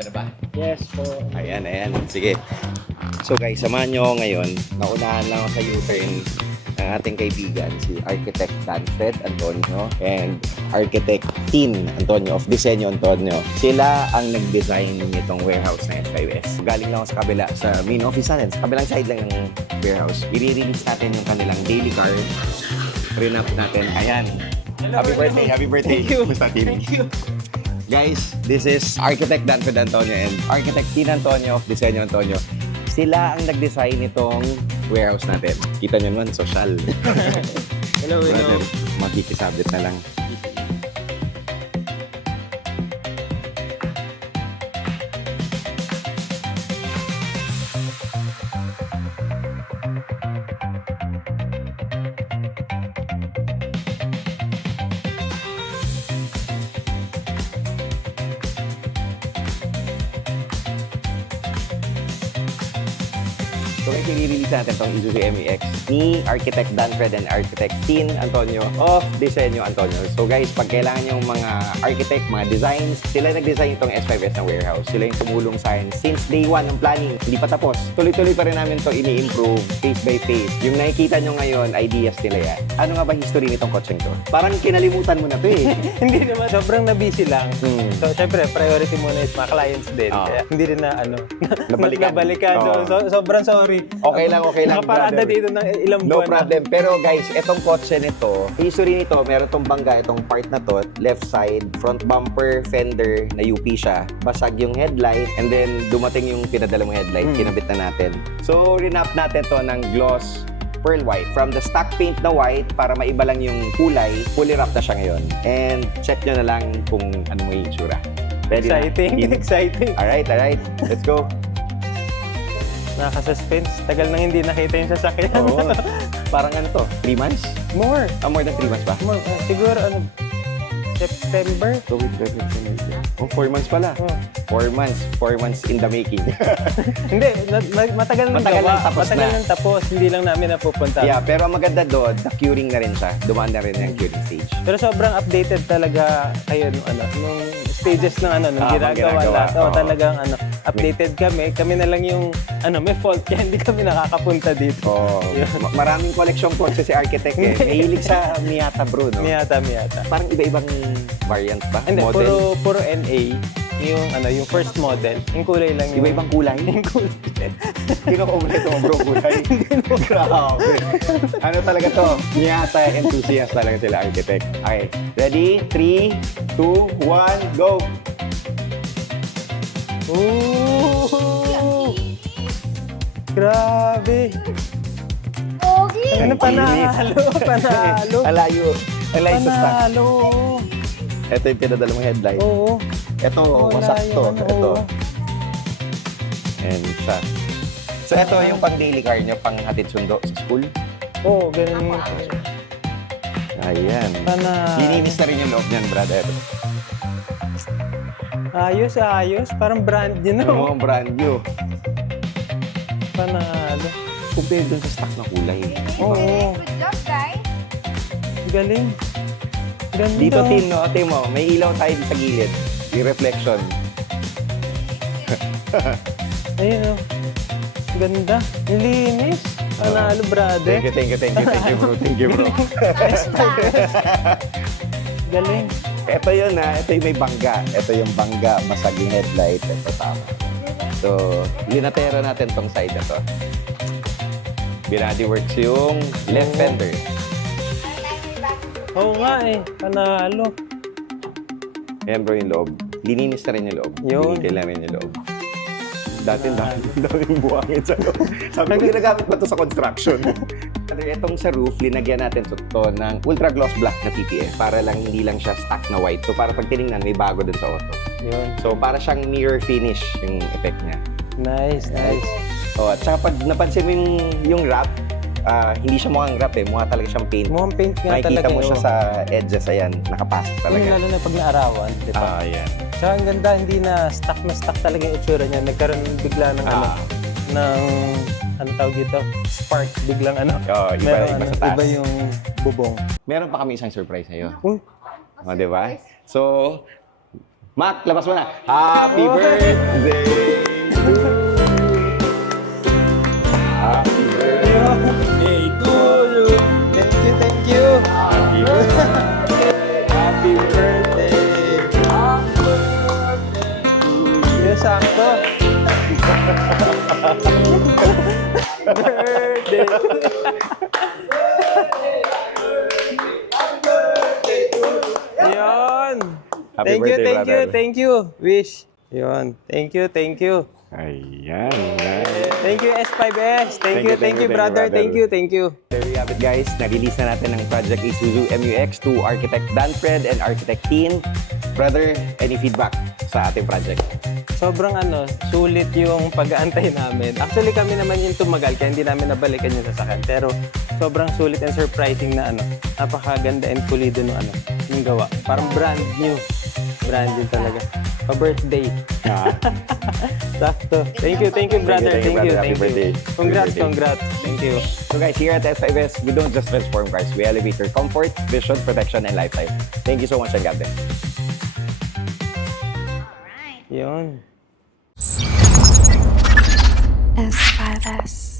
Ito na ba? Yes po. Ayan, ayan. Sige. So guys, samahan nyo ako ngayon. Naunahan lang ako sa U-turn ng ating kaibigan, si Architect Danfred Antonio and Architect Tin Antonio of Disenyo Antonio. Sila ang nag-design nitong warehouse na S5S. Galing lang ako sa kabila, sa main office natin. Sa kabilang side lang ng warehouse. I-release natin yung kanilang daily car. Renap natin. Ayan. Hello, Happy birthday, hello. happy birthday. Thank you. Basta, Tin. Thank you. Guys, this is Architect Danfred Antonio and Architect Tin Antonio of Disenyo Antonio. Sila ang nag-design nitong warehouse natin. Kita nyo naman, social. Hello, hello. Brother, makikisabit na lang. So ngayon i-release natin itong Isuzu ME-X ni Architect Danfred and Architect Tin Antonio of Disenyo Antonio. So guys, pag kailangan yung mga architect, mga designs, sila nag-design itong S5S ng warehouse. Sila yung tumulong sa akin since day one ng planning. Hindi pa tapos. Tuloy-tuloy pa rin namin to ini-improve phase by phase. Yung nakikita nyo ngayon, ideas nila yan. Ano nga ba history nitong kotseng to? Parang kinalimutan mo na to eh. Hindi naman. Sobrang na-busy lang. So, syempre, priority muna is mga clients din. Oo. Kaya hindi rin na, Nabalikan. nabalikan. Oo. So, sobrang sorry. Okay lang, Nakaparada brother. dito ng ilang No buwan na. problem. Pero guys, itong kotse nito, history nito, meron tong bangga, itong part na to, left side, front bumper, fender, na UP siya. Basag yung headlight, and then dumating yung pinadala mong headlight, kinabit na natin. So, renap natin to ng gloss pearl white. From the stock paint na white, para maiba lang yung kulay, fully wrap na siya ngayon. And check nyo na lang kung ano mo yung itsura. Ready na? Exciting, In? exciting. Alright. Let's go. Nakaka-suspense. Tagal nang hindi nakita yung sasakyan. Oo. Parang ano to? 3 months? More. More than 3 months ba? More. Siguro, September? So, wait. Oh, 4 months pala. Oh. 4 months. 4 months in the making. Hindi, matagal nang Matagal gawa. nang tapos Matagal na. nang tapos. Hindi lang namin napupunta. Yeah, pero ang maganda doon, the-curing na rin siya. Dumaan na rin yung curing stage. Pero sobrang updated talaga kayo nung stages ng nung ginagawa ginagawa. lahat. Oo. Talagang updated kami. Kami na lang yung may fault kaya hindi kami nakakapunta dito. Oh, maraming collection kotse si Architect eh. Mahilig sa Miata bro, no? Miyata. Parang iba-ibang variant ba? Hindi, Model? puro NA. Yung first model. Yung kulay lang yung... Iba-ibang kulay? Yung kulay. Kino-complete mo bro kulay? Grabe. Ano talaga to? Miata enthusiast talaga sila Architect. Okay, ready? 3, 2, 1, go! Ooh! Grabe! Pogi! Ano panalo? Panalo! Ang layo. Ang layo sa stock. Panalo! Ito yung pinadala mong headlight. Oo. Ito, Oo, masakto. layo, Ito. oo. And siya. So, ito yung pang daily car niyo, pang hatid sundo sa school. Oo, ganun yung... Ayan. Panalo. Lininis na rin yung loob niyan, brother. Ayos. Parang brand new, Ano mo no? ang brand new? Panalo. Compared dun sa stock na kulay. Oo. Good job, guys! Galing. Ganda. Dito, Tin, no? Ate mo, may ilaw tayo sa gilid. Yung reflection. Ayun, oh. Ganda. Nilinis. Panalo, brother. Thank you, bro. Thank you, bro. Galing. Ito yun, ha. Ito yung may bangga. Ito yung bangga, masaging headlight. Ito tama. So, linatera natin tong side na to. Binady works yung left fender. Oo nga eh. Panalo. Ayan bro yung loob. Lininis na rin yung loob. Yun. Binigay na rin yung loob. Dati daming buhangin sa loob. Sabi ko, ginagamit ba ito sa construction? Itong sa roof, linagyan natin to ng ultra gloss black na PPF para lang hindi lang siya stock na white. So para pag tinignan, may bago dun sa auto. Yun. So para siyang mirror finish yung effect niya. Nice. Oh, at saka pag napansin mo yung wrap, hindi siya mukhang wrap eh. Mukha talaga siyang paint. Mukhang paint nga Makikita talaga. mo siya oh. sa edges, ayan, nakapasok talaga. Lalo na pag naarawan, di ba? Ayan. Tsaka ang ganda, hindi na stock talaga yung itsura niya. Nagkaroon bigla ng ano tawag dito? Spark. Biglang Iba, meron, iba sa taas. iba yung bubong. Meron pa kami isang surprise sa'yo. Uy, O, di ba? So, Mac, labas mo na. Happy Oh. birthday to you. Happy birthday to you. Thank you. Happy birthday. Happy birthday. Yung sakto. Birthday. Yun. Happy Thank you, birthday, brother. thank you. Wish. Yun. Thank you. Ayan. Thank you, S5S. Thank you, brother. Thank you. There we have it, guys. Na-release na natin ang Project Isuzu MUX to Architect Danfred and Architect Teen. Brother, any feedback sa ating project? Sobrang sulit yung pag-aantay namin. Actually, kami naman yung tumagal, kaya hindi namin nabalikan yung sasakyan. Pero sobrang sulit and surprising na napakaganda and pulido ng yung gawa. Parang brand new. Brand new talaga. Pa-birthday. Sakto. Thank you, brother. Thank you, brother. Happy birthday. Congrats. Happy birthday. Thank you. So guys, here at S5S, we don't just transform cars. We elevate your comfort, vision, protection, and lifestyle. Thank you so much and God bless. Yun. S5S.